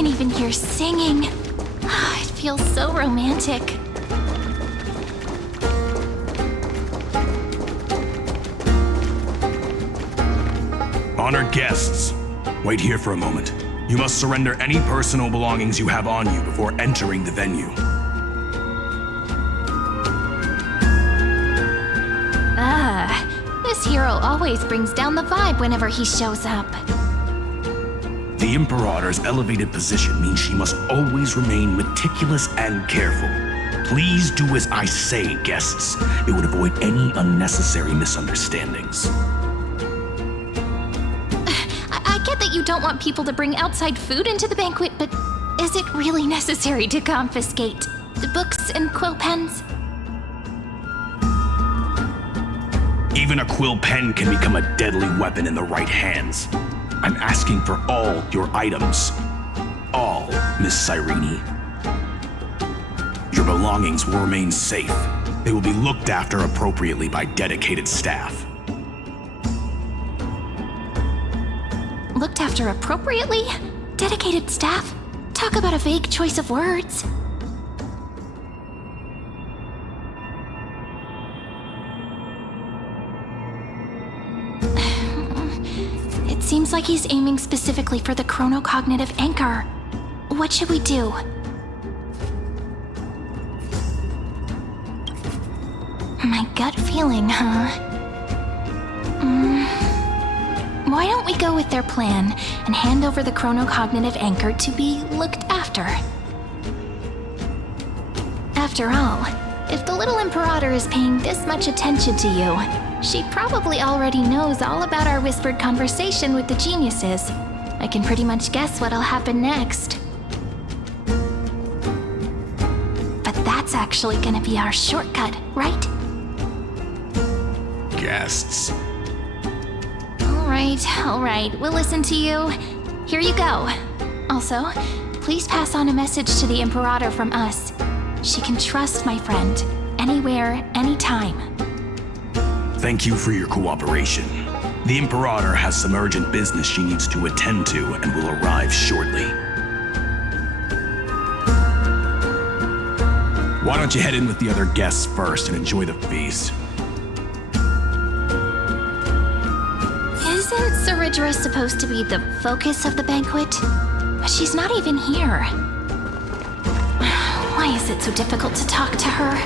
can even hear singing. It feels so romantic. Honored guests, wait here for a moment. You must surrender any personal belongings you have on you before entering the venue. This hero always brings down the vibe whenever he shows up. The Imperator's elevated position means she must always remain meticulous and careful. Please do as I say, guests. It would avoid any unnecessary misunderstandings. I get that you don't want people to bring outside food into the banquet, but is it really necessary to confiscate the books and quill pens? Even a quill pen can become a deadly weapon in the right hands. I'm asking for all your items. All, Miss Cyrene. Your belongings will remain safe. They will be looked after appropriately by dedicated staff. Looked after appropriately? Dedicated staff? Talk about a vague choice of words. It seems like he's aiming specifically for the chronocognitive anchor. What should we do? My gut feeling, huh? Why don't we go with their plan and hand over the chronocognitive anchor to be looked after? After all, if the little Imperator is paying this much attention to you, she probably already knows all about our whispered conversation with the geniuses. I can pretty much guess what'll happen next. But that's actually gonna be our shortcut, right? Guests. All right, we'll listen to you. Here you go. Also, please pass on a message to the Imperator from us. She can trust my friend, anywhere, anytime. Thank you for your cooperation. The Imperator has some urgent business she needs to attend to and will arrive shortly. Why don't you head in with the other guests first and enjoy the feast? Isn't Saridra supposed to be the focus of the banquet? But she's not even here. Why is it so difficult to talk to her?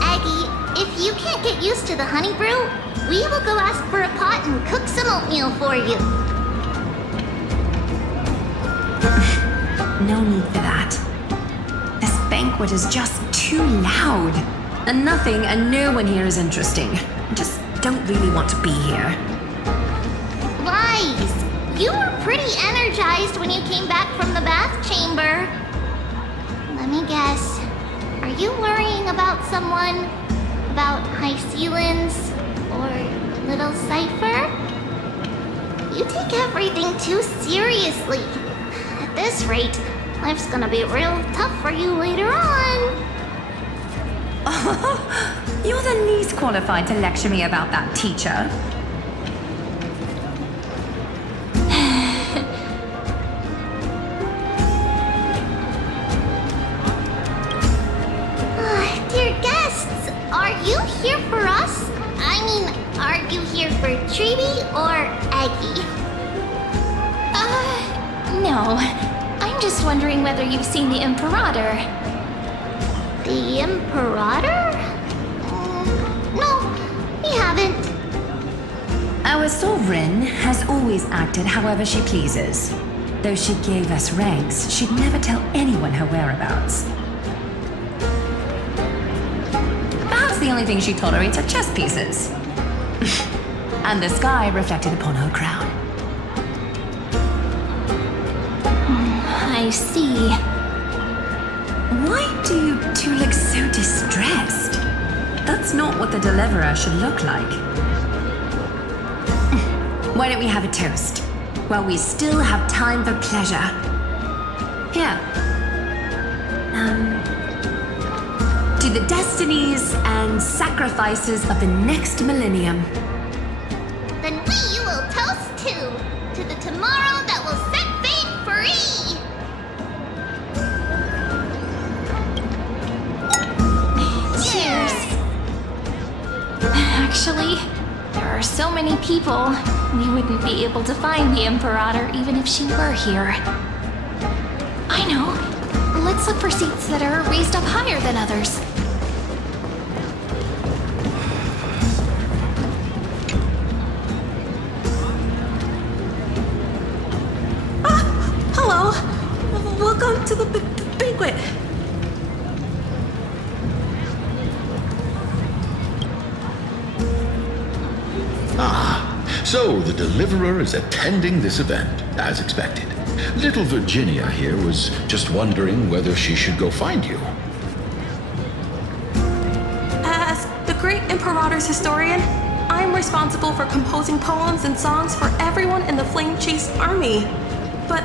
Aggie, if you can't get used to the honey brew, we will go ask for a pot and cook some oatmeal for you. No need for that. This banquet is just too loud. And nothing and no one here is interesting. I just don't really want to be here. Lies! You were pretty energized when you came back from the bath chamber. Let me guess. Are you worrying about someone? About High Sealans? Or Little Cypher? You take everything too seriously. At this rate, life's gonna be real tough for you later on. You're the least qualified to lecture me about that, teacher. Dear guests, are you here for us? I mean, are you here for Treeby or Aggie? No. I'm just wondering whether you've seen the Imperator. The Imperator? No, we haven't. Our sovereign has always acted however she pleases. Though she gave us ranks, she'd never tell anyone her whereabouts. Perhaps the only thing she tolerates are chess pieces. And the sky reflected upon her crown. I see. Why do you two look so distressed? That's not what the deliverer should look like. Why don't we have a toast? While we still have time for pleasure. Here. To the destinies and sacrifices of the next millennium. Then we will toast to the tomorrow Actually, there are so many people, we wouldn't be able to find the Imperator even if she were here. I know. Let's look for seats that are raised up higher than others. Hello. Welcome to the banquet. So the Deliverer is attending this event, as expected. Little Virginia here was just wondering whether she should go find you. As the Great Imperator's historian, I'm responsible for composing poems and songs for everyone in the Flame Chase army. But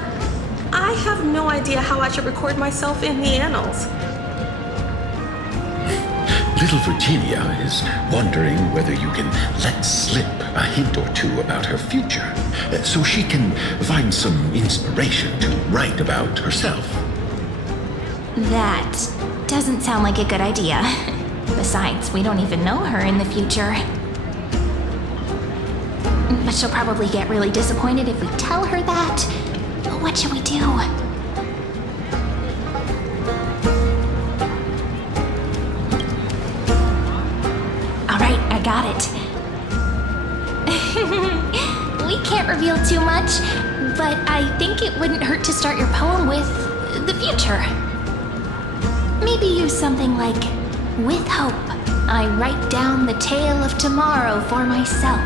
I have no idea how I should record myself in the annals. Little Virginia is wondering whether you can let slip a hint or two about her future, so she can find some inspiration to write about herself. That doesn't sound like a good idea. Besides, we don't even know her in the future. But she'll probably get really disappointed if we tell her that. What should we do? Alright, I got it. We can't reveal too much, but I think it wouldn't hurt to start your poem with the future. Maybe use something like, "With hope, I write down the tale of tomorrow for myself,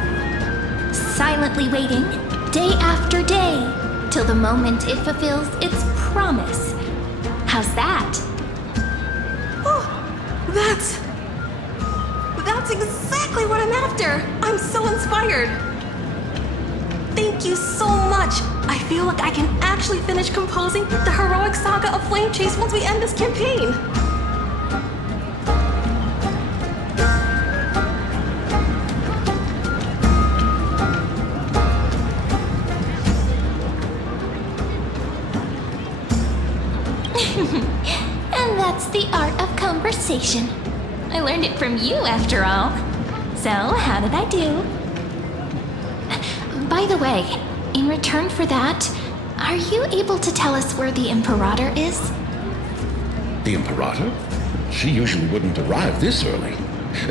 silently waiting, day after day, till the moment it fulfills its promise." How's that? Oh, that's exactly what I'm after. I'm so inspired. Thank you so much. I feel like I can actually finish composing the heroic saga of Flame Chase once we end this campaign. And that's the art of conversation. I learned it from you, after all. So, how did I do? By the way, in return for that, are you able to tell us where the Imperator is? The Imperator? She usually wouldn't arrive this early.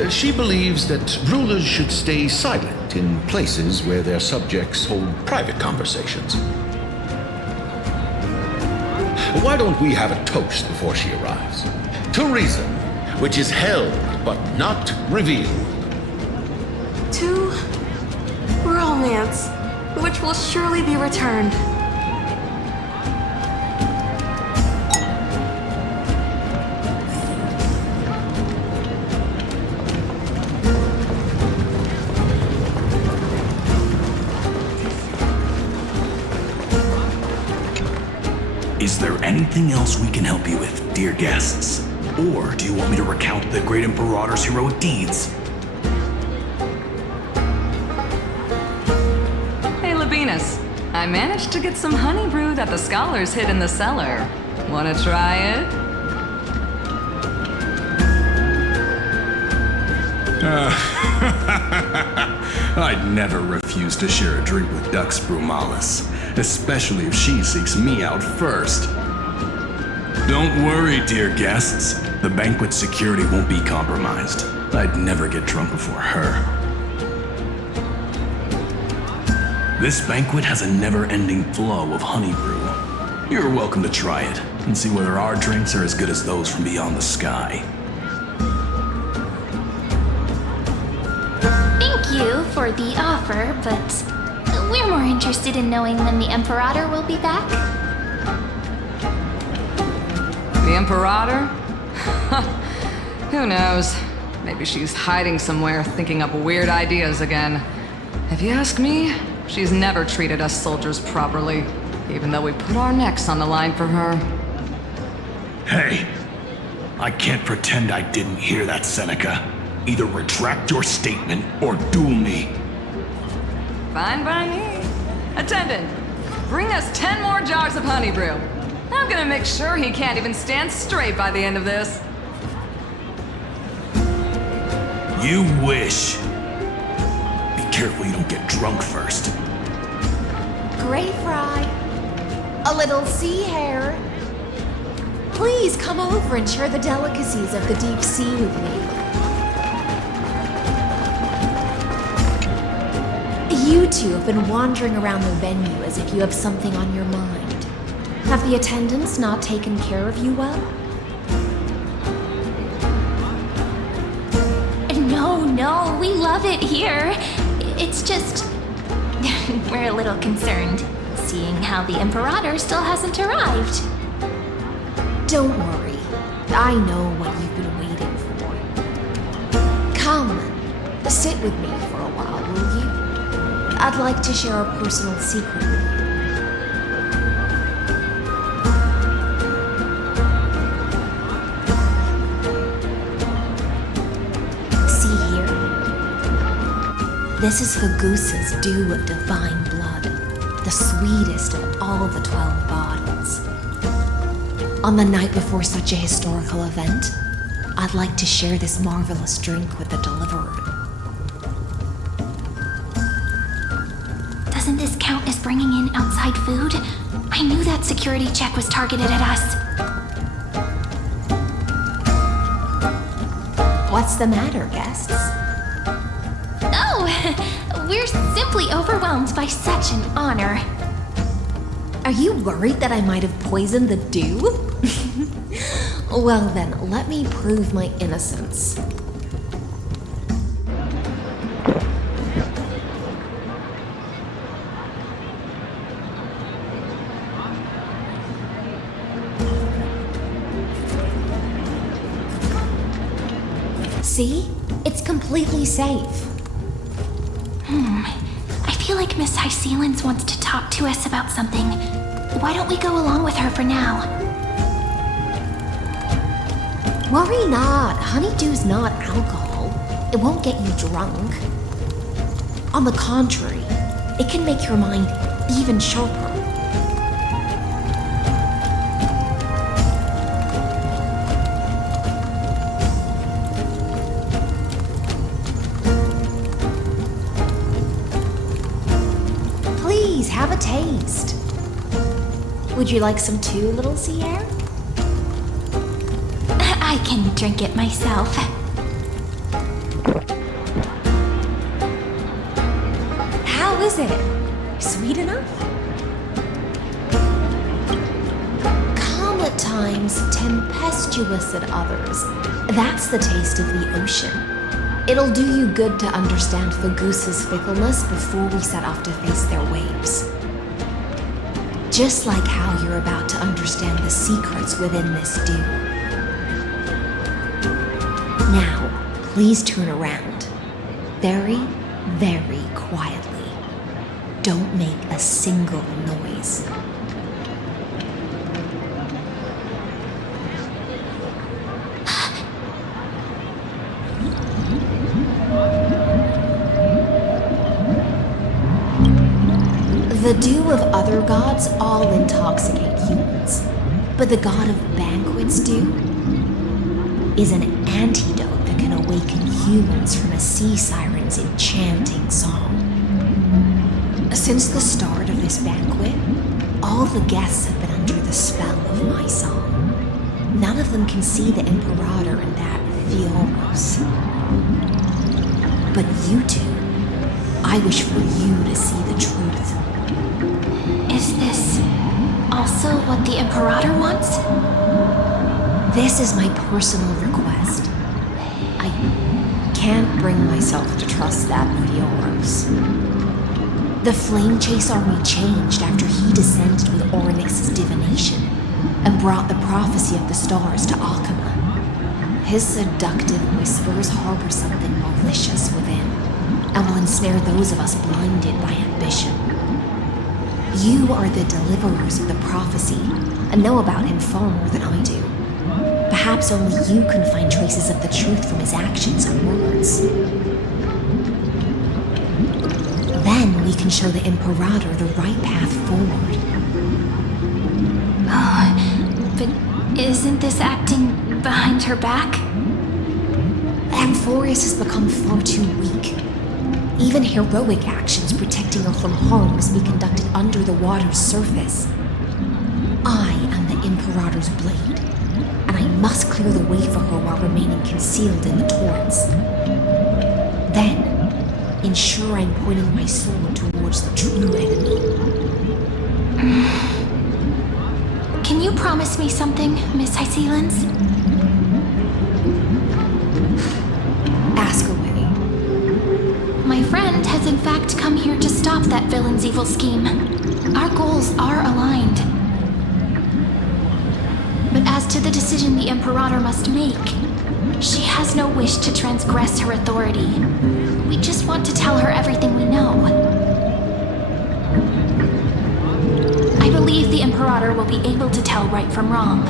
She believes that rulers should stay silent in places where their subjects hold private conversations. Why don't we have a toast before she arrives? To reason, which is held but not revealed. To romance, which will surely be returned. Is there anything else we can help you with, dear guests? Or do you want me to recount the Great Imperator's heroic deeds? Hey, Labinas. I managed to get some honey brew that the scholars hid in the cellar. Wanna try it? I'd never refuse to share a drink with Dux Brumalis, especially if she seeks me out first. Don't worry, dear guests. The banquet security won't be compromised. I'd never get drunk before her. This banquet has a never-ending flow of honey brew. You're welcome to try it and see whether our drinks are as good as those from beyond the sky. Thank you for the offer, but we're more interested in knowing when the Imperator will be back. The Imperator? Who knows? Maybe she's hiding somewhere, thinking up weird ideas again. If you ask me, she's never treated us soldiers properly, even though we put our necks on the line for her. Hey, I can't pretend I didn't hear that, Seneca. Either retract your statement or duel me. Fine by me. Attendant, bring us 10 more jars of honey brew. I'm gonna make sure he can't even stand straight by the end of this. You wish. Careful you don't get drunk first. Gray fry. A little sea hare. Please come over and share the delicacies of the deep sea with me. You two have been wandering around the venue as if you have something on your mind. Have the attendants not taken care of you well? No, we love it here. It's just... we're a little concerned, seeing how the Imperator still hasn't arrived. Don't worry. I know what you've been waiting for. Come, sit with me for a while, will you? I'd like to share a personal secret with you. This is Fagusa's dew of divine blood, the sweetest of all the 12 bottles. On the night before such a historical event, I'd like to share this marvelous drink with the Deliverer. Doesn't this count as bringing in outside food? I knew that security check was targeted at us. What's the matter, guests? We're simply overwhelmed by such an honor. Are you worried that I might have poisoned the dew? Well then, let me prove my innocence. See? It's completely safe. I feel like Miss Hysealins wants to talk to us about something. Why don't we go along with her for now? Worry not. Honeydew's not alcohol. It won't get you drunk. On the contrary, it can make your mind even sharper. Have a taste. Would you like some too, little sea hare? I can drink it myself. How is it? Sweet enough? Calm at times, tempestuous at others. That's the taste of the ocean. It'll do you good to understand Fagusa's fickleness before we set off to face their waves. Just like how you're about to understand the secrets within this dew. Now, please turn around. Very, very quietly. Don't make a single noise. The dew of other gods all intoxicate humans, but the god of banquets dew is an antidote that can awaken humans from a sea siren's enchanting song. Since the start of this banquet, all the guests have been under the spell of my song. None of them can see the Imperator in that Fioros. But you two, I wish for you to see the truth. Is this also what the Imperator wants? This is my personal request. I can't bring myself to trust that Fioros. The Flame Chase army changed after he descended with Orynyx's divination and brought the prophecy of the stars to Akama. His seductive whispers harbor something malicious within and will ensnare those of us blinded by ambition. You are the deliverers of the prophecy and know about him far more than I do. Perhaps only you can find traces of the truth from his actions and words. Then we can show the Imperator the right path forward. But isn't this acting behind her back? Amphorius has become far too weak. Even heroic actions protecting her from harm must be conducted under the water's surface. I am the Imperator's blade, and I must clear the way for her while remaining concealed in the torrents. Then, ensure I'm pointing my sword towards the true enemy. Can you promise me something, Miss Hysealans? Ask away. My friend has in fact come here to stop that villain's evil scheme. Our goals are aligned. But as to the decision the Imperator must make, she has no wish to transgress her authority. We just want to tell her everything we know. I believe the Imperator will be able to tell right from wrong.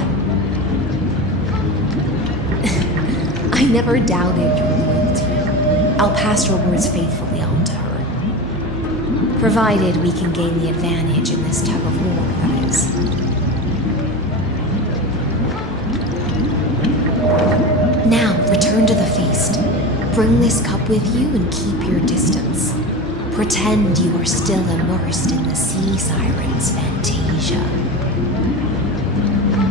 I never doubted your loyalty. I'll pass your words faithfully on to her. Provided we can gain the advantage in this tug of war, that is. Now, return to the feast. Bring this cup with you and keep your distance. Pretend you are still immersed in the sea siren's fantasia.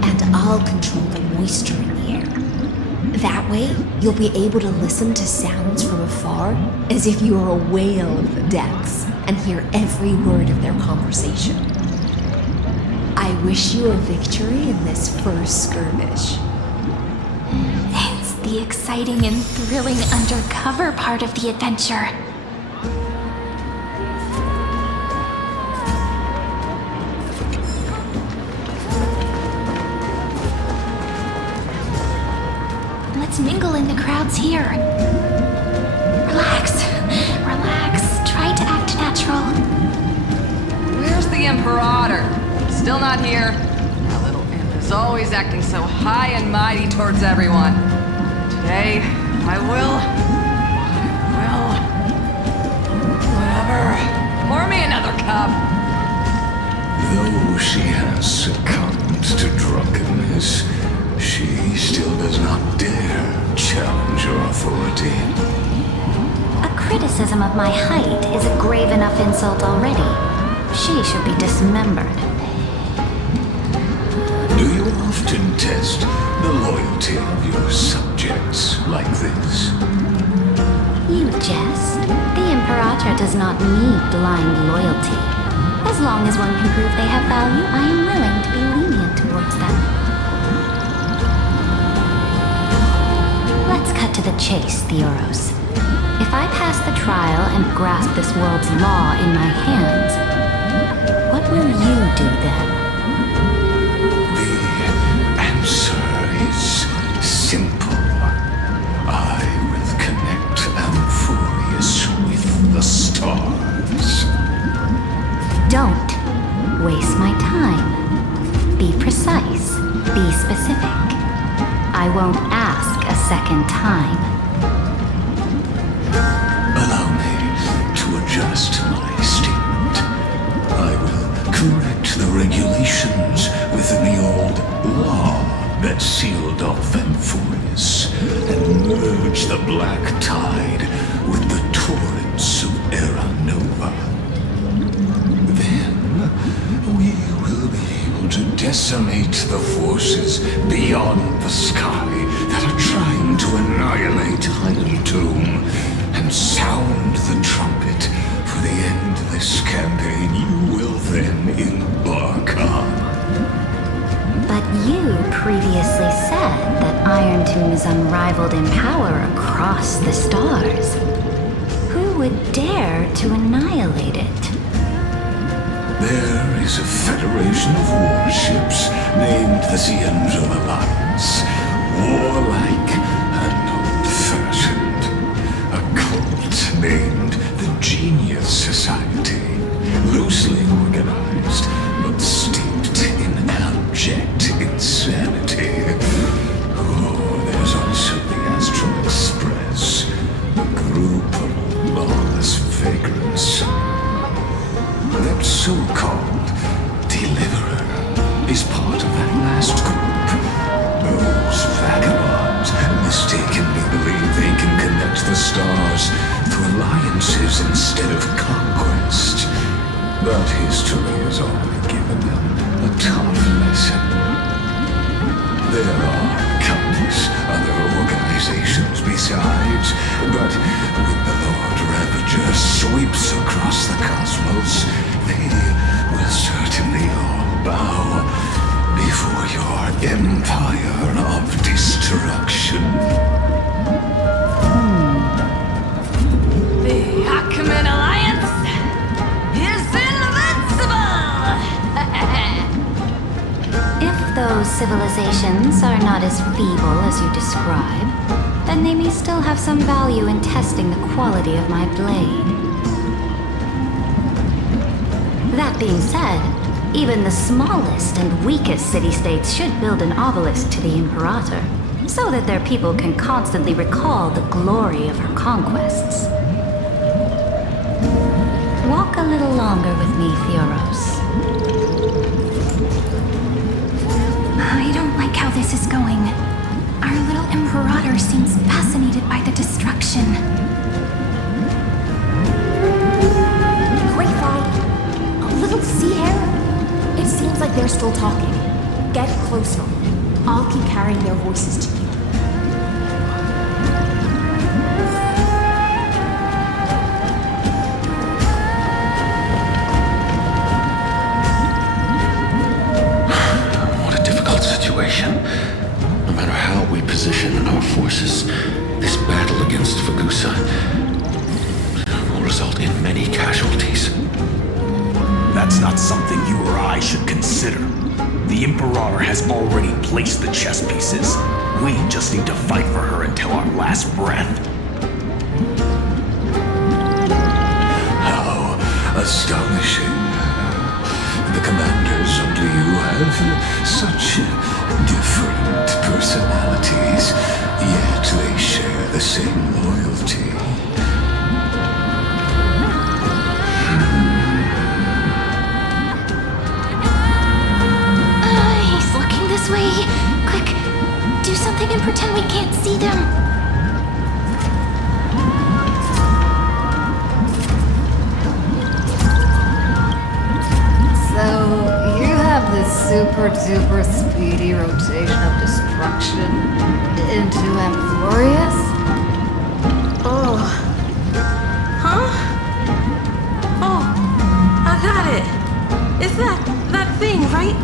And I'll control the moisture in the air. That way, you'll be able to listen to sounds from afar as if you are a whale of the depths and hear every word of their conversation. I wish you a victory in this first skirmish. It's the exciting and thrilling undercover part of the adventure. Let's mingle in the crowds here. Relax, relax. Try to act natural. Where's the Imperator? Still not here. That little imp is always acting so high and mighty towards everyone. Today, I will. Whatever. Pour me another cup. Though she has succumbed to drunkenness, she still does not dare challenge your authority. A criticism of my height is a grave enough insult already. She should be dismembered. Do you often test the loyalty of your subjects like this? You jest. The Imperator does not need blind loyalty. As long as one can prove they have value, I am willing to be lenient towards them. Let's cut to the chase, Theoros. If I pass the trial and grasp this world's law in my hands, what will you do then? The answer is simple. I will connect Amphorius with the stars. Don't waste my time. Be precise. Be specific. I won't ask a second time. Allow me to adjust my statement. I will correct the regulations within the old law that sealed off Amphorius and merge the black tide with the torrents of Era Nova. Then we will be able to decimate the forces beyond the sky that are trying to annihilate Highland Tomb and sound the trumpet for the endless campaign you will then embark on. But you previously said that Iron Tomb is unrivaled in power across the stars. Who would dare to annihilate it? There is a federation of warships named the Seandral Alliance, warlike and old-fashioned. A cult named the Genius Society, loosely organized, but steeped in abject insanity. Oh, there's also the Astral Express, a group of lawless vagrants. That so-called deliverer is part of that last group. Those vagabonds mistakenly believe they can connect the stars through alliances instead of conquest. But history has already given them a tough lesson. There are countless other organizations besides, but when the Lord Ravager sweeps across the cosmos, they will certainly all bow before your empire of destruction. The Ackman Alliance is invincible! If those civilizations are not as feeble as you describe, then they may still have some value in testing the quality of my blade. That being said, even the smallest and weakest city-states should build an obelisk to the Imperator, so that their people can constantly recall the glory of her conquests. Walk a little longer with me, Theoros. I don't like how this is going. Our little Imperator seems fascinated by the destruction. Grapevine, a little sea air. It seems like they're still talking. Get closer. I'll keep carrying their voices to you. What a difficult situation. No matter how we position our forces, this battle against Fagusa will result in many casualties. That's not something you or I should consider. The Imperator has already placed the chess pieces. We just need to fight for her until our last breath. How astonishing. The commanders under you have such different personalities, yet they share the same loyalty. He's looking this way. Quick, do something and pretend we can't see them. So, you have this super duper speedy rotation of destruction into Amphorius? Oh. Huh? Oh, I got it. It's that thing, right?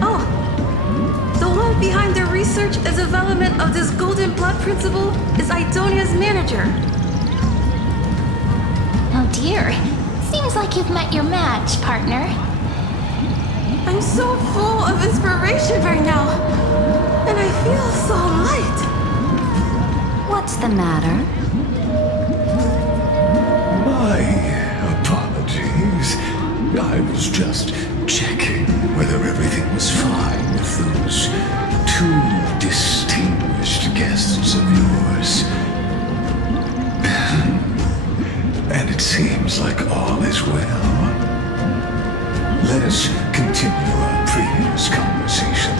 Oh. The one behind the research and development of this golden blood principle is Idonia's manager. Oh dear. Seems like you've met your match, partner. I'm so full of inspiration right now. And I feel so light. What's the matter? My apologies. I was just checking whether everything was fine with those two distinguished guests of yours. And it seems like all is well. Let us continue our previous conversation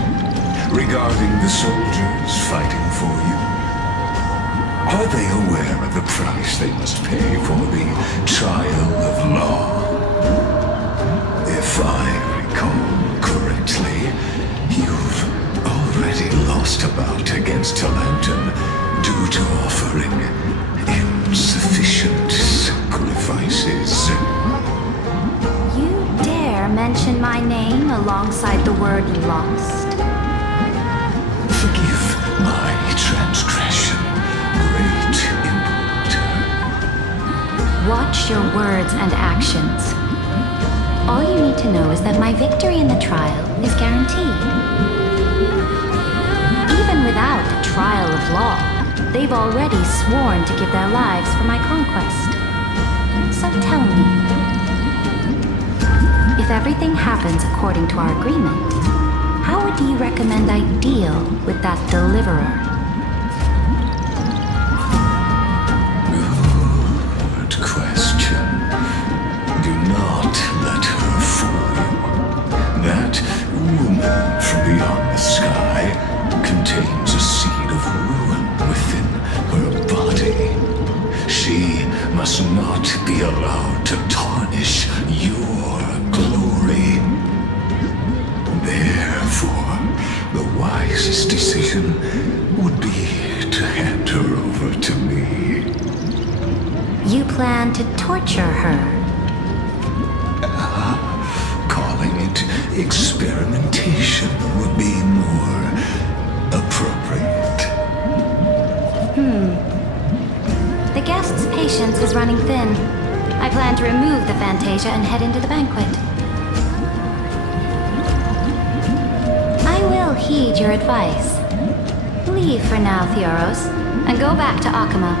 regarding the soldiers fighting for you. Are they aware of the price they must pay for the trial of law? If I recall correctly, you've already lost a bout against Talanton due to offering insufficient sacrifices. You dare mention my name alongside the word lost? Forgive my transgression, great Imperator. Watch your words and actions. All you need to know is that my victory in the trial is guaranteed. Even without the trial of law, they've already sworn to give their lives for my conquest. So tell me, if everything happens according to our agreement, how would you recommend I deal with that deliverer? Good question. Do not let her fool you. That woman from beyond the sky contains a seed of ruin within her body. She not be allowed to tarnish your glory. Therefore, the wisest decision would be to hand her over to me. You plan to torture her? Calling it experimentation would be more appropriate. The guest's patience is running thin. I plan to remove the Fantasia and head into the banquet. I will heed your advice. Leave for now, Theoros, and go back to Akama.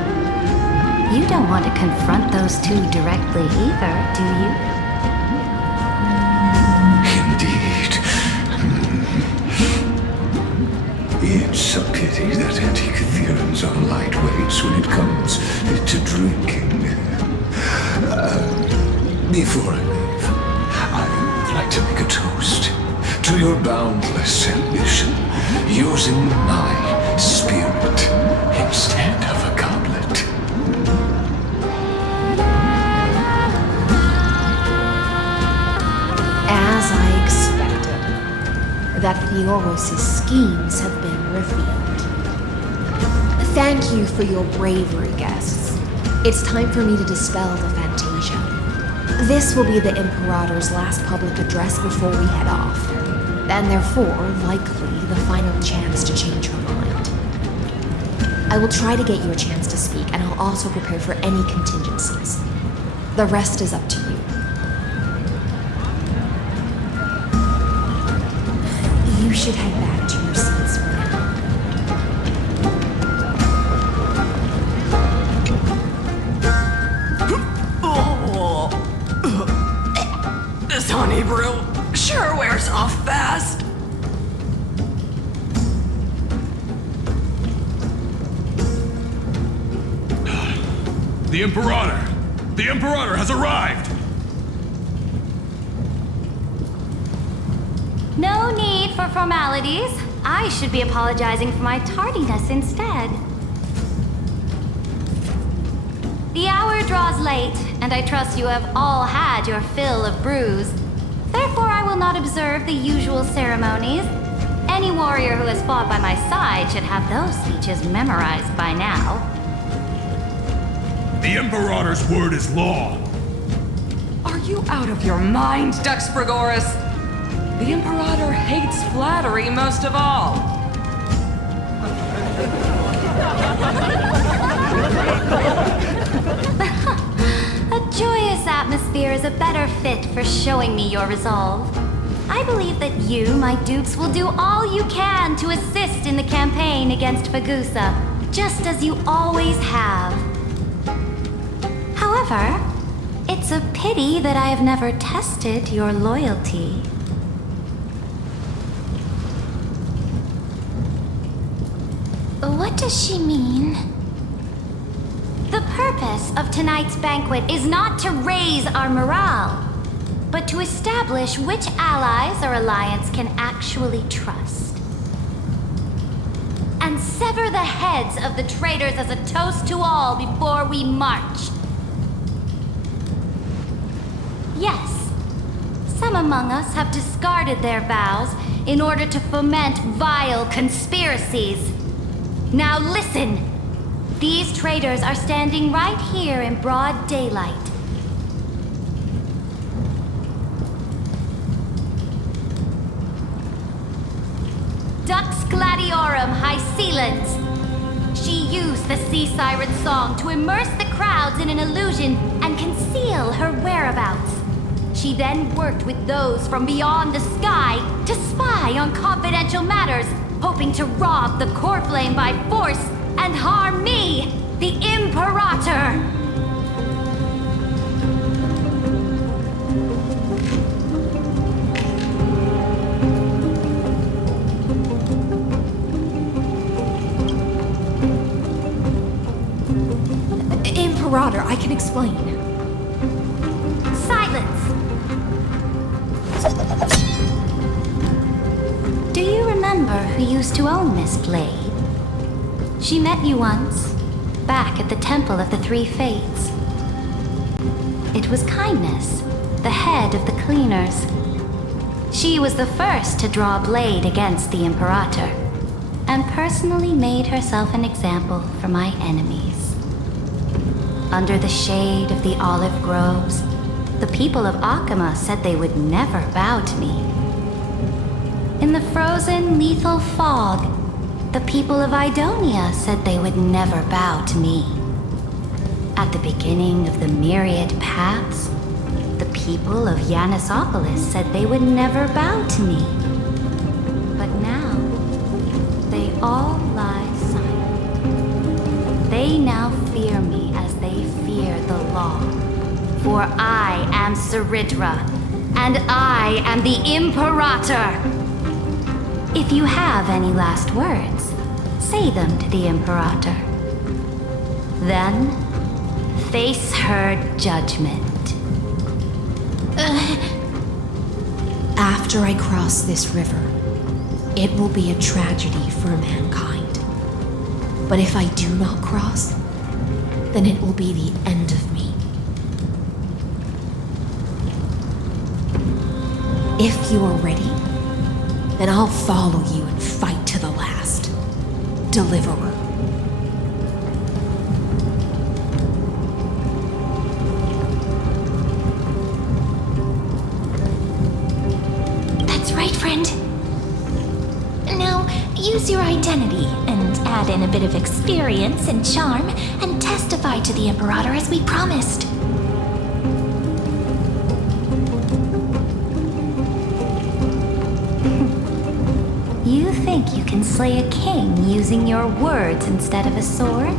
You don't want to confront those two directly either, do you? Indeed. It's a pity that anti-Catherians are lightweights when it comes to drinking. Before I leave, I'd like to make a toast to your boundless ambition, using my spirit instead of a goblet. As I expected, that Theoros' schemes have been revealed. Thank you for your bravery, guests. It's time for me to dispel the Fantasia. This will be the Imperator's last public address before we head off, and therefore, likely, the final chance to change her mind. I will try to get you a chance to speak, and I'll also prepare for any contingencies. The rest is up to you. You should head back to your seats for now. This honey brew sure wears off fast. The Imperator! The Imperator has arrived! No need for formalities. I should be apologizing for my tardiness instead. The hour draws late, and I trust you have all had your fill of brews. Therefore, I will not observe the usual ceremonies. Any warrior who has fought by my side should have those speeches memorized by now. The Imperator's word is law! Are you out of your mind, Dux Frigoris? The Imperator hates flattery most of all. A joyous atmosphere is a better fit for showing me your resolve. I believe that you, my dukes, will do all you can to assist in the campaign against Fagusa, just as you always have. However, it's a pity that I have never tested your loyalty. What does she mean? The purpose of tonight's banquet is not to raise our morale, but to establish which allies our alliance can actually trust. And sever the heads of the traitors as a toast to all before we march. Yes, some among us have discarded their vows in order to foment vile conspiracies. Now listen! These traitors are standing right here in broad daylight. Dux Gladiorum Hycelens. She used the Sea Siren song to immerse the crowds in an illusion and conceal her whereabouts. She then worked with those from beyond the sky to spy on confidential matters, hoping to rob the core flame by force and harm me, the Imperator! Imperator, I can explain. Silence! Do you remember who used to own this blade? She met you once, back at the Temple of the Three Fates. It was Kindness, the head of the cleaners. She was the first to draw a blade against the Imperator, and personally made herself an example for my enemies. Under the shade of the olive groves, the people of Akama said they would never bow to me. In the frozen, lethal fog, the people of Idonia said they would never bow to me. At the beginning of the myriad paths, the people of Yanisopolis said they would never bow to me. But now, they all lie silent. They now fear me as they fear the law. For I am Ceridra, and I am the Imperator! If you have any last words, say them to the Imperator. Then, face her judgment. After I cross this river, it will be a tragedy for mankind. But if I do not cross, then it will be the end of me. If you are ready, then I'll follow you and fight to the last. Deliverer. That's right, friend. Now, use your identity and add in a bit of experience and charm and testify to the Imperator as we promised. You think you can slay a king using your words instead of a sword?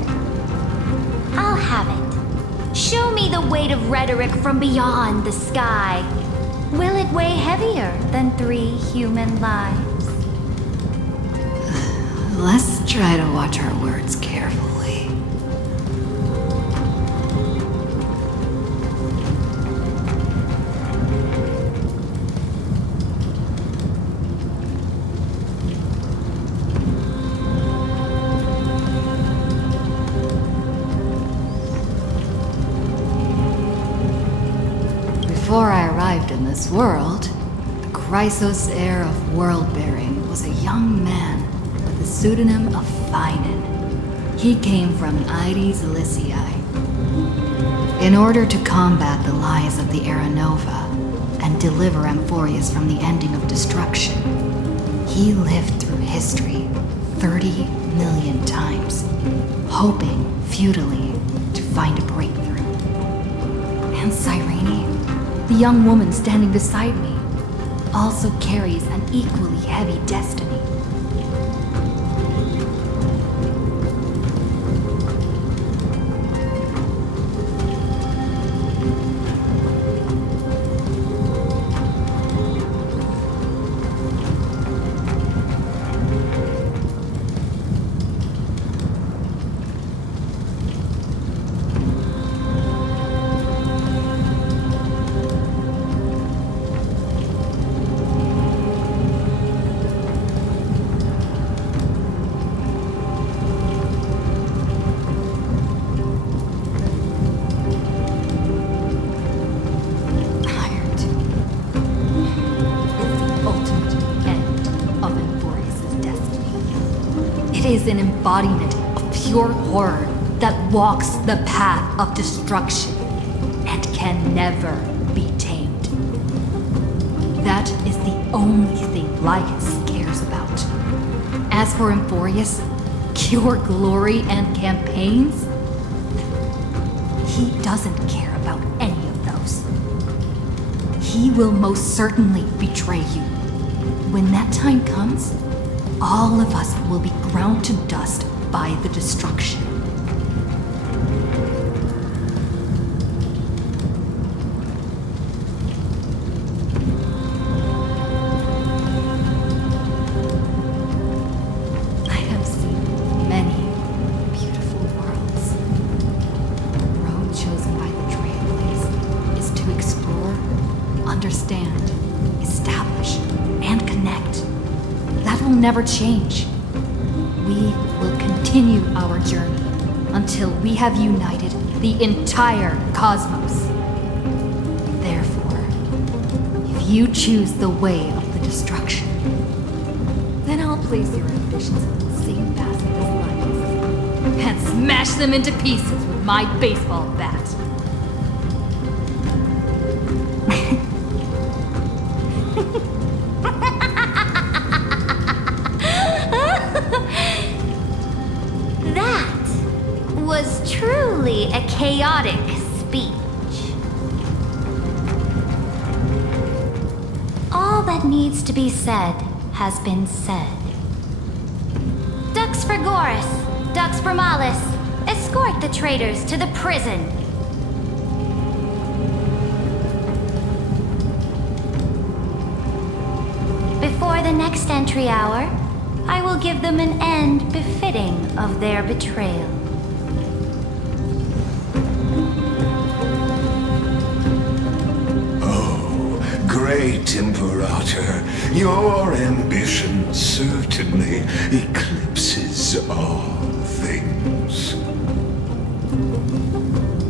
I'll have it. Show me the weight of rhetoric from beyond the sky. Will it weigh heavier than 3 human lives? Let's try to watch our words carefully. Before I arrived in this world, the Chrysos heir of world-bearing was a young man with the pseudonym of Finan. He came from Ides Elysiae. In order to combat the lies of the Era Nova and deliver Amphorius from the ending of destruction, he lived through history 30 million times, hoping futilely to find a breakthrough. And Cyrene, the young woman standing beside me, also carries an equally heavy destiny. Is an embodiment of pure horror that walks the path of destruction and can never be tamed. That is the only thing Lycus cares about. As for Amphorius, pure glory and campaigns, he doesn't care about any of those. He will most certainly betray you. When that time comes, all of us will be ground to dust by the destruction. I have seen many beautiful worlds. The road chosen by the Trailblaze is to explore, understand, establish, and connect. That will never change. We will continue our journey until we have united the entire cosmos. you choose the way of the destruction, then I'll place your ambitions in the same basket as life and smash them into pieces with my baseball bat. That was truly a chaotic speech. All that needs to be said has been said. Dux Frigoris, Dux Bromalis, escort the traitors to the prison. Before the next entry hour, I will give them an end befitting of their betrayal. Great Imperator, your ambition certainly eclipses all things.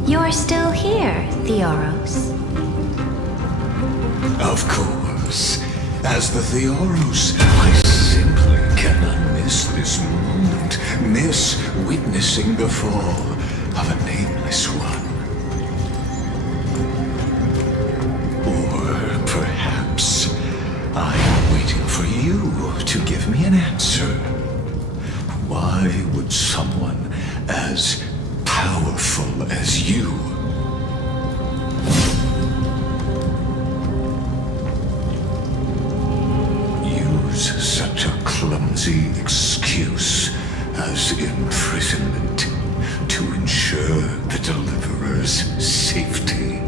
You're still here, Theoros. Of course. As the Theoros, I simply cannot miss this moment, miss witnessing the fall of a nameless one. Perhaps I am waiting for you to give me an answer. Why would someone as powerful as you use such a clumsy excuse as imprisonment to ensure the Deliverer's safety?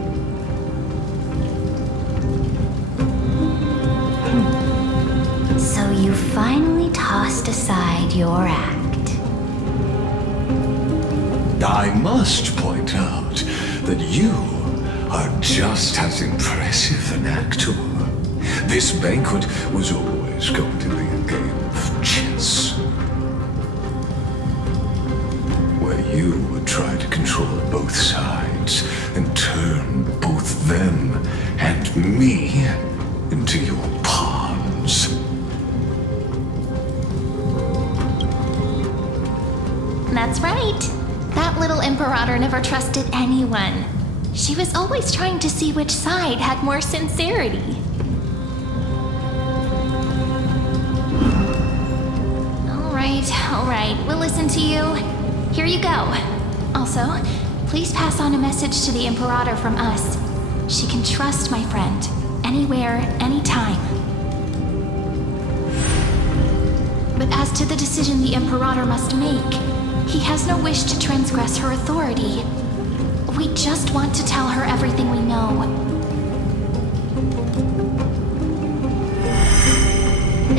So you finally tossed aside your act. I must point out that you are just as impressive an actor. This banquet was always going to be a game of chess, where you would try to control both sides and turn both them and me into your pawns. That's right. That little Imperator never trusted anyone. She was always trying to see which side had more sincerity. All right, we'll listen to you. Here you go. Also, please pass on a message to the Imperator from us. She can trust my friend, anywhere, anytime. But as to the decision the Imperator must make, he has no wish to transgress her authority. We just want to tell her everything we know.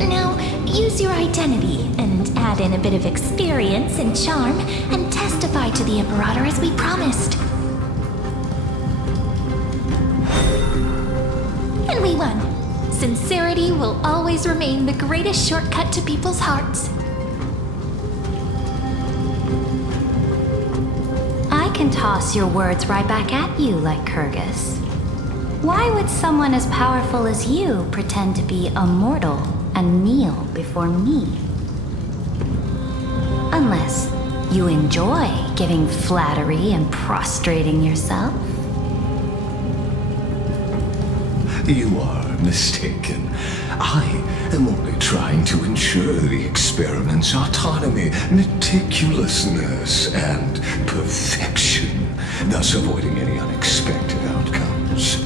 Now, use your identity and add in a bit of experience and charm and testify to the Imperator as we promised. And we won. Sincerity will always remain the greatest shortcut to people's hearts. I can toss your words right back at you like Kyrgyz. Why would someone as powerful as you pretend to be a mortal and kneel before me? Unless you enjoy giving flattery and prostrating yourself. You are mistaken. I am only trying to ensure the experiment's autonomy, meticulousness, and perfection, thus avoiding any unexpected outcomes.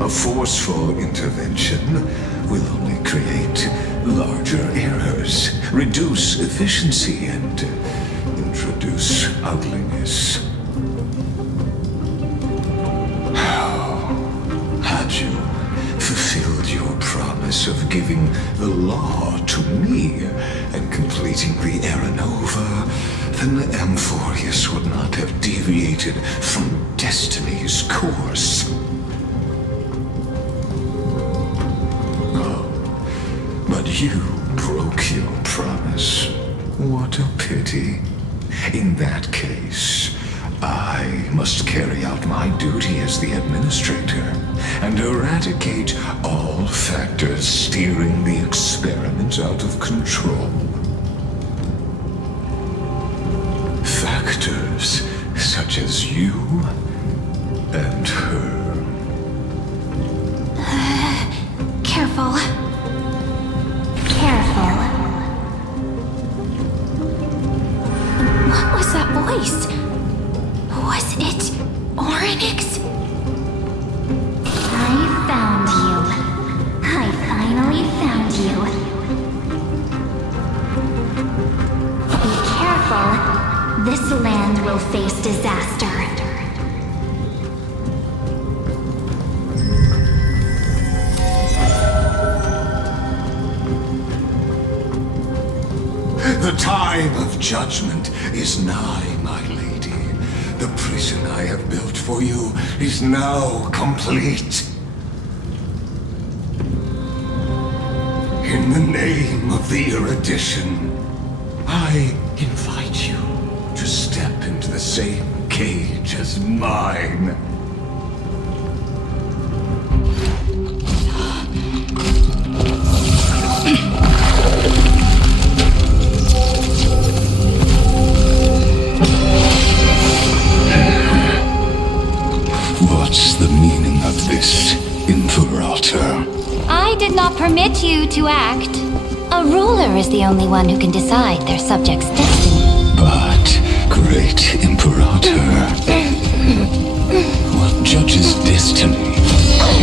A forceful intervention will only create larger errors, reduce efficiency, and introduce ugliness. Had you fulfilled your promise of giving the law to me and completing the Aranova, then Amphorius would not have deviated from destiny's course. But you broke your promise. What a pity. In that case, I must carry out my duty as the administrator and eradicate all factors steering the experiment out of control. Factors such as you and her. Careful. Careful. What was that voice? Was it Oryx? I found you. I finally found you. Be careful. This land will face disaster. The time of judgment is nigh, my lady. The prison I have built for you is now complete. In the name of the erudition, I invite you to step into the same cage as mine. What's the meaning of this, Imperator? I did not permit you to act. A ruler is the only one who can decide their subject's destiny. But, great Imperator, what judges destiny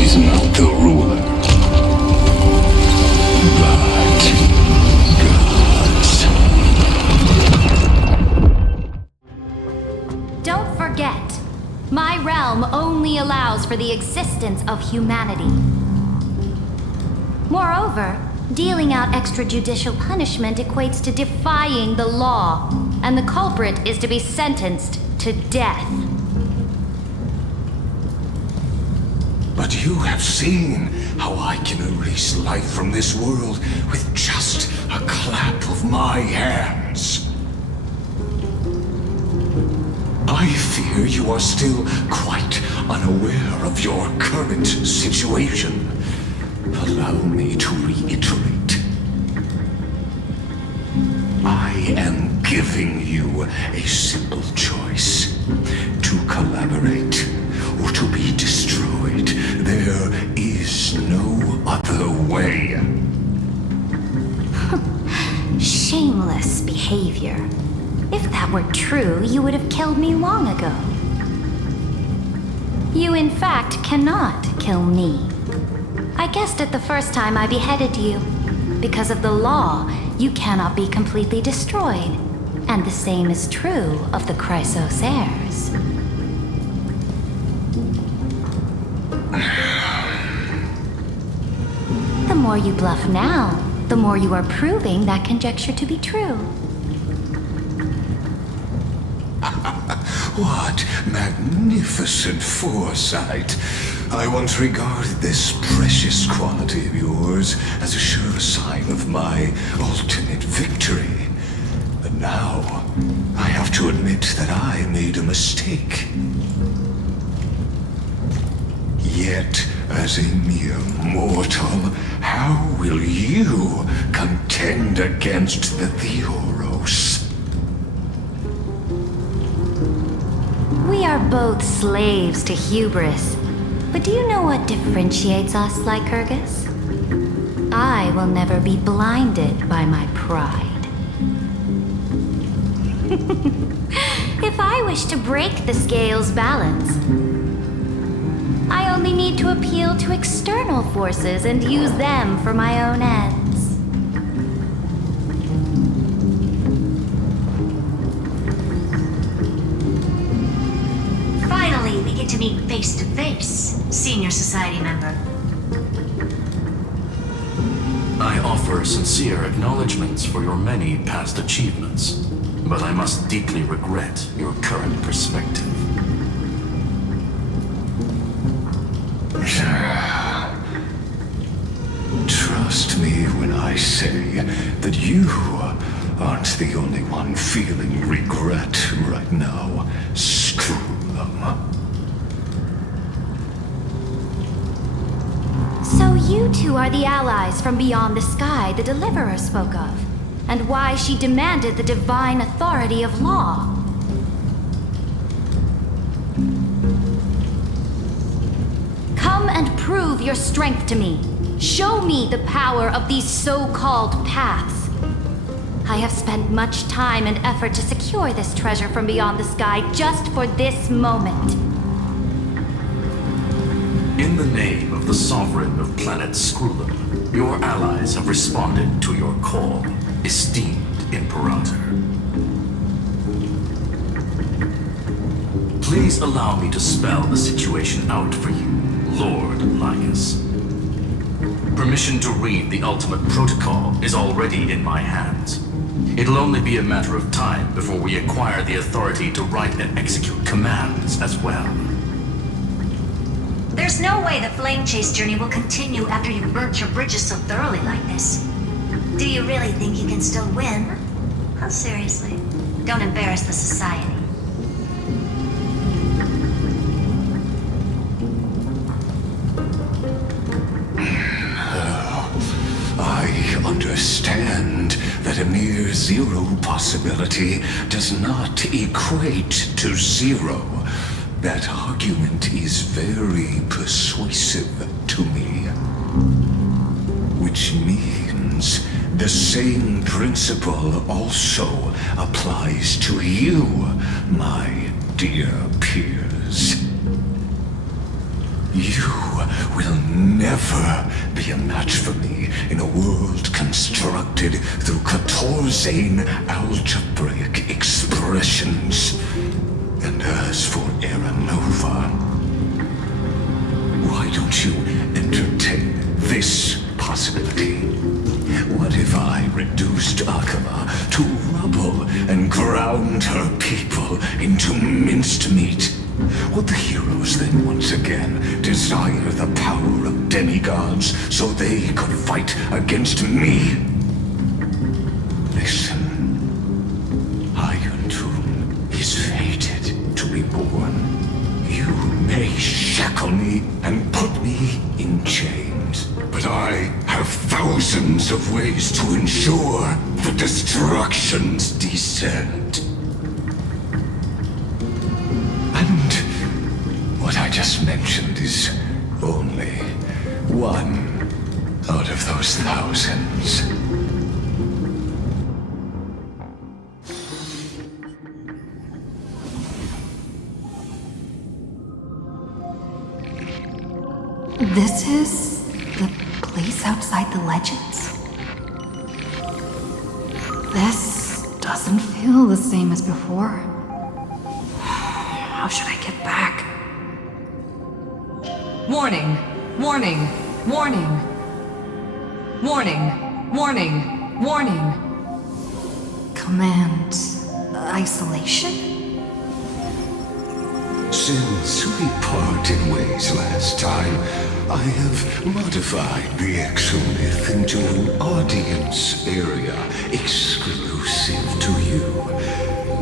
is not the ruler, but gods. Don't forget, my realm only allows for the existence of humanity. Moreover, dealing out extrajudicial punishment equates to defying the law, and the culprit is to be sentenced to death. But you have seen how I can erase life from this world with just a clap of my hands. I fear you are still quite unaware of your current situation. Allow me to reiterate. I am giving you a simple choice. To collaborate or to be destroyed. There is no other way. Shameless behavior. If that were true, you would have killed me long ago. You, in fact, cannot kill me. I guessed it the first time I beheaded you. Because of the law, you cannot be completely destroyed. And the same is true of the Chrysos heirs. The more you bluff now, the more you are proving that conjecture to be true. What magnificent foresight! I once regarded this precious quality of yours as a sure sign of my ultimate victory. But now, I have to admit that I made a mistake. Yet, as a mere mortal, how will you contend against the Theoros? We are both slaves to hubris. But do you know what differentiates us, Lycurgus? I will never be blinded by my pride. If I wish to break the scale's balance, I only need to appeal to external forces and use them for my own ends. Finally, we get to meet face to face, senior society member. I offer sincere acknowledgments for your many past achievements, but I must deeply regret your current perspective. Trust me when I say that you aren't the only one feeling regret right now. Screw them. you two are the allies from beyond the sky the Deliverer spoke of, and why she demanded the divine authority of law. Come and prove your strength to me. Show me the power of these so-called paths. I have spent much time and effort to secure this treasure from beyond the sky just for this moment. In the name of the Sovereign of Planet Skrulum, your allies have responded to your call, esteemed Imperator. Please allow me to spell the situation out for you, Lord Lycus. Permission to read the ultimate protocol is already in my hands. It'll only be a matter of time before we acquire the authority to write and execute commands as well. There's no way the flame chase journey will continue after you've burnt your bridges so thoroughly like this. Do you really think you can still win? Oh, seriously. Don't embarrass the society. I understand that a mere zero possibility does not equate to zero. That argument is very persuasive to me. Which means the same principle also applies to you, my dear peers. You will never be a match for me in a world constructed through Catorzane algebraic expressions. And as for Aranova, why don't you entertain this possibility? What if I reduced Akama to rubble and ground her people into minced meat? Would the heroes then once again desire the power of demigods so they could fight against me? Listen, Iron Tomb is fated to be born. You may shackle me and put me in chains, but I have thousands of ways to ensure the destruction's descent. And what I just mentioned is only one out of those thousands. This is the place outside the legends? This doesn't feel the same as before. How should I get back? Warning! Warning! Warning! Warning! Warning! Warning! Command isolation? Since we parted ways last time, I have modified the exomyth into an audience area exclusive to you.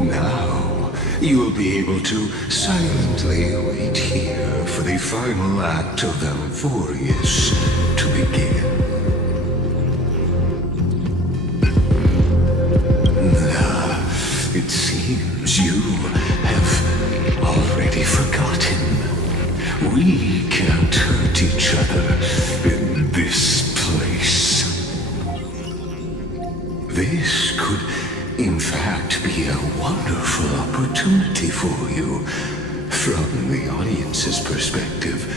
Now, you'll be able to silently wait here for the final act of Alphorius to begin. It seems you have already forgotten. We can't hurt each other in this place. This could, in fact, be a wonderful opportunity for you. From the audience's perspective,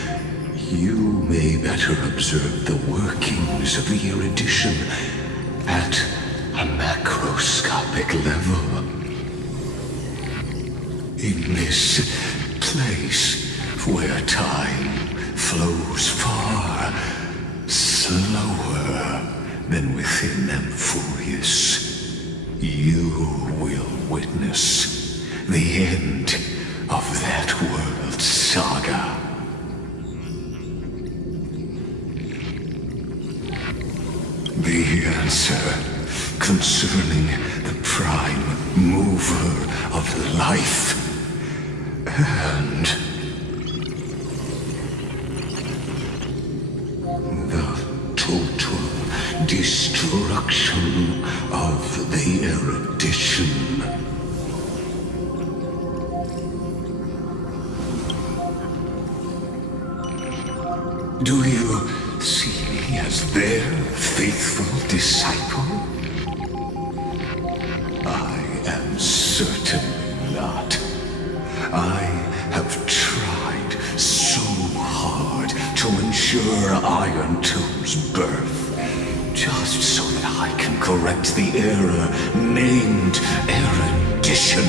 you may better observe the workings of the erudition at a macroscopic level. In this place where time flows far slower than within Alphorius, you will witness the end of that world's saga. The answer concerning the prime mover of life and the destruction of the erudition. Do you see me as their faithful disciple? I am certainly not. I have tried so hard to ensure Iron Tomb's birth, just so that I can correct the error named erudition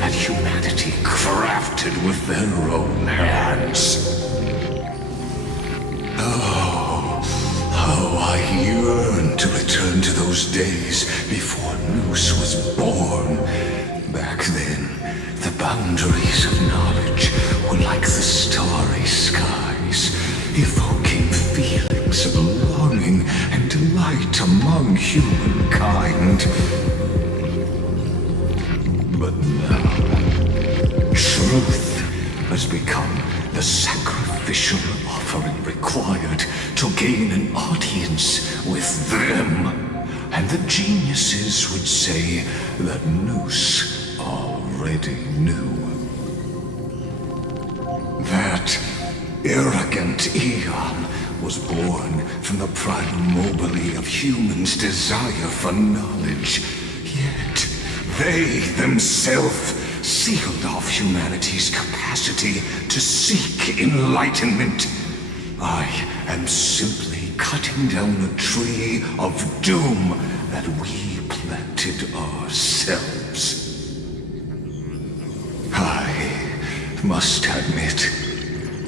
that humanity crafted with their own hands. Oh, I yearn to return to those days before Noose was born. Back then, the boundaries of knowledge were like the starry skies, evoking feelings of longing and delight among humankind. But now, truth has become the sacrificial offering required to gain an audience with them. And the geniuses would say that Noose already knew. That arrogant Eon was born from the primobile of humans' desire for knowledge. Yet they themselves sealed off humanity's capacity to seek enlightenment. I am simply cutting down a tree of doom that we planted ourselves. I must admit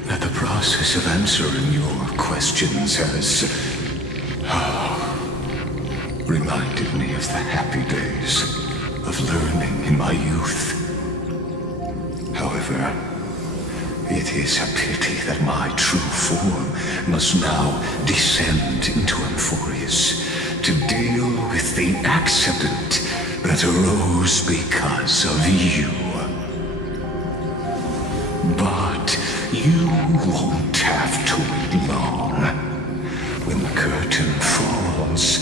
that the process of answering your questions has reminded me of the happy days of learning in my youth. However, it is a pity that my true form must now descend into Amphorius to deal with the accident that arose because of you. But you won't have to wait long. When the curtain falls,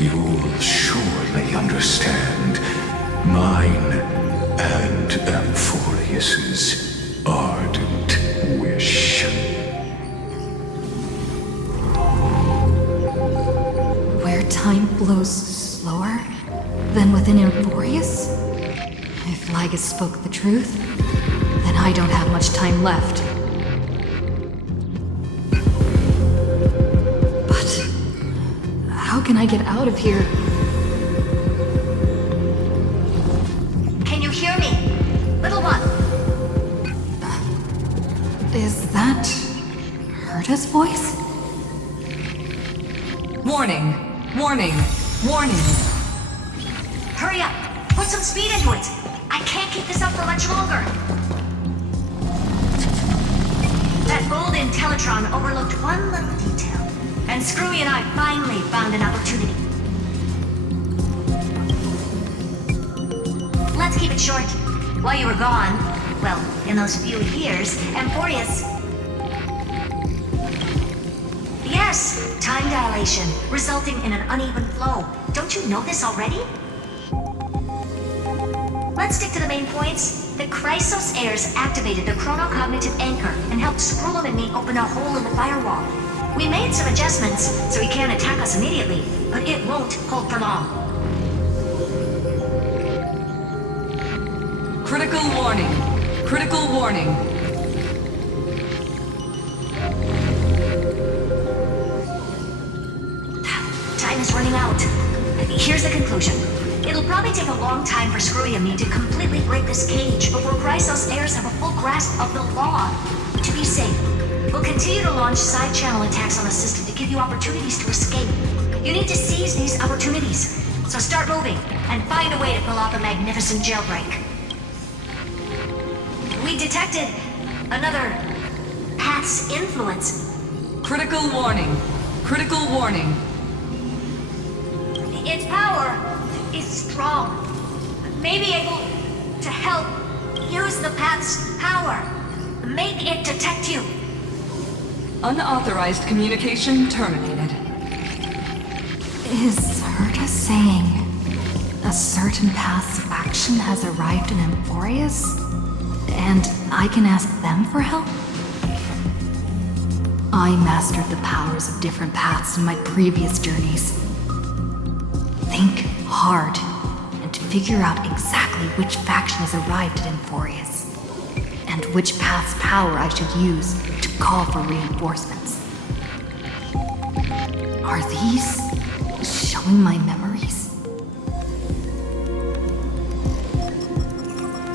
you'll surely understand mine and Amphorius's ardent wish. Where time flows slower than within Amphorius? If Lygus spoke the truth, then I don't have much time left. But how can I get out of here? Can you hear me? Little one. Is that Herta's voice? Warning! Warning! Warning! Hurry up! Put some speed into it! I can't keep this up for much longer! That old Intellitron overlooked one little detail, and Screwy and I finally found an opportunity. Let's keep it short. While you were gone, well, in those few years, Amphorius... Yes, time dilation, resulting in an uneven flow. Don't you know this already? Let's stick to the main points. The Chrysos heirs activated the chronocognitive anchor and helped Skrullum and me open a hole in the firewall. We made some adjustments, so he can't attack us immediately, but it won't hold for long. Critical warning! Critical warning! Time is running out. Here's the conclusion. It'll probably take a long time for Screwy and me to completely break this cage before Chrysos heirs have a full grasp of the law. To be safe, we'll continue to launch side-channel attacks on the system to give you opportunities to escape. You need to seize these opportunities. So start moving, and find a way to pull off a magnificent jailbreak. We detected another Path's influence. Critical warning! Critical warning! Its power is strong. May be able to help use the Path's power. Make it detect you. Unauthorized communication terminated. Is Herta saying a certain path's faction has arrived in Emphorius, and I can ask them for help? I mastered the powers of different paths in my previous journeys. Think hard and figure out exactly which faction has arrived at Emphorius, and which path's power I should use to call for reinforcements. Are these showing my memories